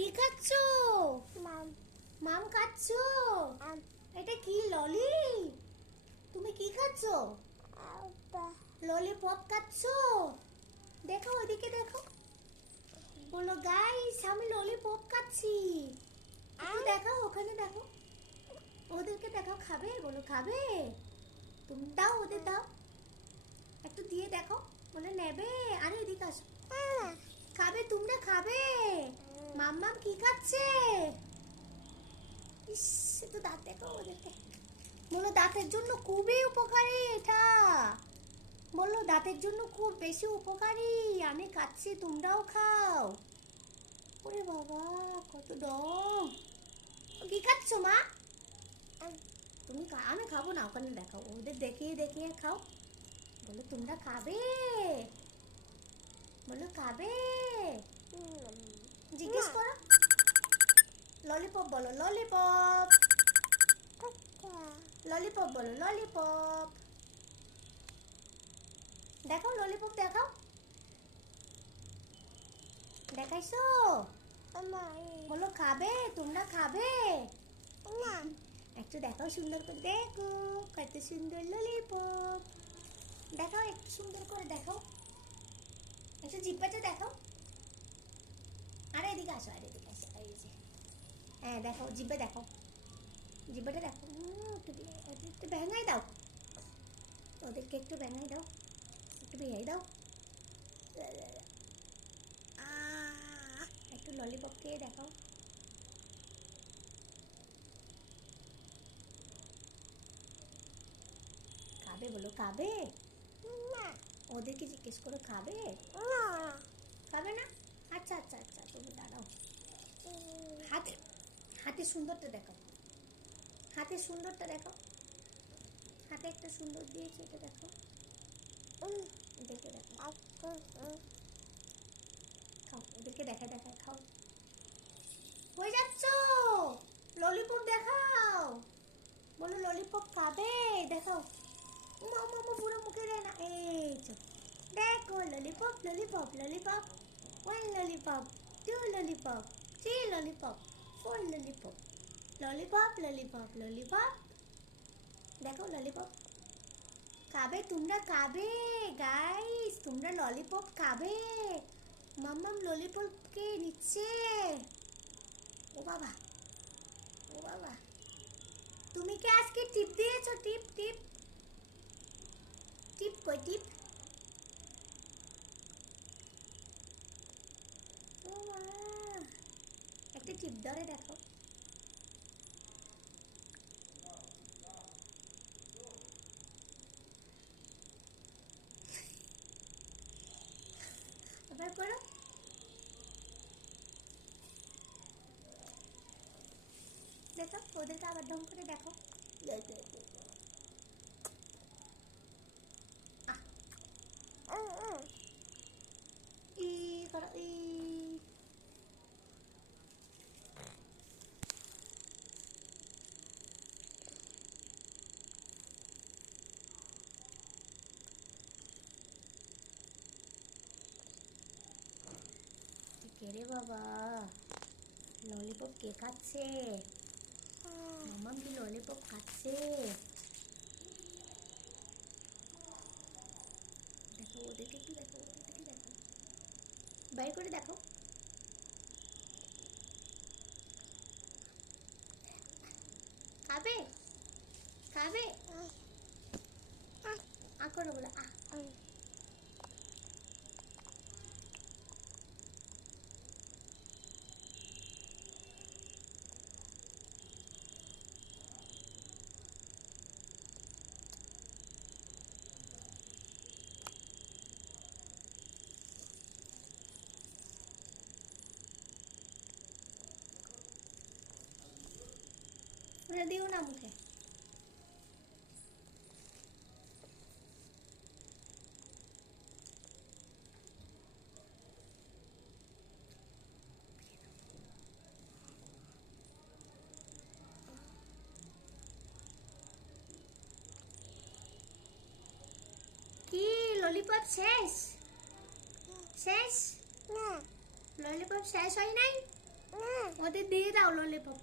কি খাচ্ছ? মাম মাম খাচ্ছ? আম এটা কি ললি? তুমি কি খাচ্ছ? আব্বা ললিপপ খাচ্ছ? দেখো ওদিকে দেখো, বলো গাইস আমি ললিপপ খাচ্ছি। একটু দেখাও, ওখানে দেখো, ওদেরকে দেখাও। খাবে? বলো খাবে। তুমি দাও, ওদের দাও, একটু দিয়ে দেখো। বলে নেবে। আরে এদিকে আসো। খাবে? তোমরা খাবে? মাম্মাম কি খাচ্ছে? ইস, তো দাঁত দেখো ওদেরকে। বলো দাঁতের জন্য খুবই উপকারী এটা। বললো দাঁতের জন্য খুব বেশি উপকারী। আমি খাচ্ছি, তোমরাও খাও। ওরে বাবা, কত ডং। কি খাচ্ছ মা? তুমি আমি খাবো না, ওখানে দেখাও, ওদের দেখিয়ে দেখিয়ে খাও। বলো তোমরা খাবে? বলো খাবে। জিজ্ঞেস করো। ললিপপ বলো, ললিপপ। ললিপপ বলো, ললিপপ। দেখাও ললিপপ দেখাও। দেখাইছো? বলো খাবে, তোমরা খাবে? একটু দেখাও সুন্দর করে, দেখো কত সুন্দর ললিপপ। দেখাও একটু সুন্দর করে দেখাও, একটু জিব্বাটা দেখাও। আরে এদিকে আসো, আরে এদিকে আসো, এই যে। হ্যাঁ দেখো, জিব্বা দেখো, জিব্বাটা দেখো। একটু ভেঙাই দাও, ওদেরকে একটু ভেঙাই দাও, একটু ভেঙাই দাও। একটু ললিপপ খেয়ে দেখাও। খাবে? বলো খাবে। ওদেরকে জিজ্ঞেস করো খাবে। খাবে না? আচ্ছা আচ্ছা আচ্ছা, তুমি দাঁড়াও। হাতে, হাতে সুন্দরটা দেখাও, হাতে সুন্দরটা দেখাও। হাতে একটা সুন্দর দিয়েছে, এটা দেখো, এদেরকে দেখো। খাও, ওদেরকে দেখা দেখা খাও। হয়ে যাচ্ছ, ললিপপ দেখাও। বলো ললিপপ খাবে, দেখাও। মামা পুরো মুখে দেয় না, এই তো দেখো lollipop lollipop lollipop. 1 lollipop, 2 lollipop, 3 lollipop, 4 lollipop, lollipop lollipop lollipop। দেখো ললিপপ খাবে, তোমরা খাবে গাইস, তোমরা ললিপপ খাবে। মাম্মাম ললিপপ কে নিচ্ছে। ও বাবা, ও বাবা, তুমি কি আজকে টিপ দিয়েছো? টিপ টিপ টিপ কই টিপ? ও মা, একটা টিপ ধরে দেখো। আবার করো। দেখো ওদেরকে আবার ঢং করে দেখো। ই করো, ই। কে রে বাবা, ললিপপ কে খাচ্ছে? মামাম কি ললিপপ খাচ্ছে? দেখো ওদেরকে কি দেখো, ওদেরকে কি দেখো, বাইর করে দেখো। খাবে? খাবে? আ করো, বলো আ। ওরা দিও না মুখে। কি ললিপপ শেষ? শেষ? ললিপপ শেষ হয় নাই? ওদের দিয়ে দাও ললিপপ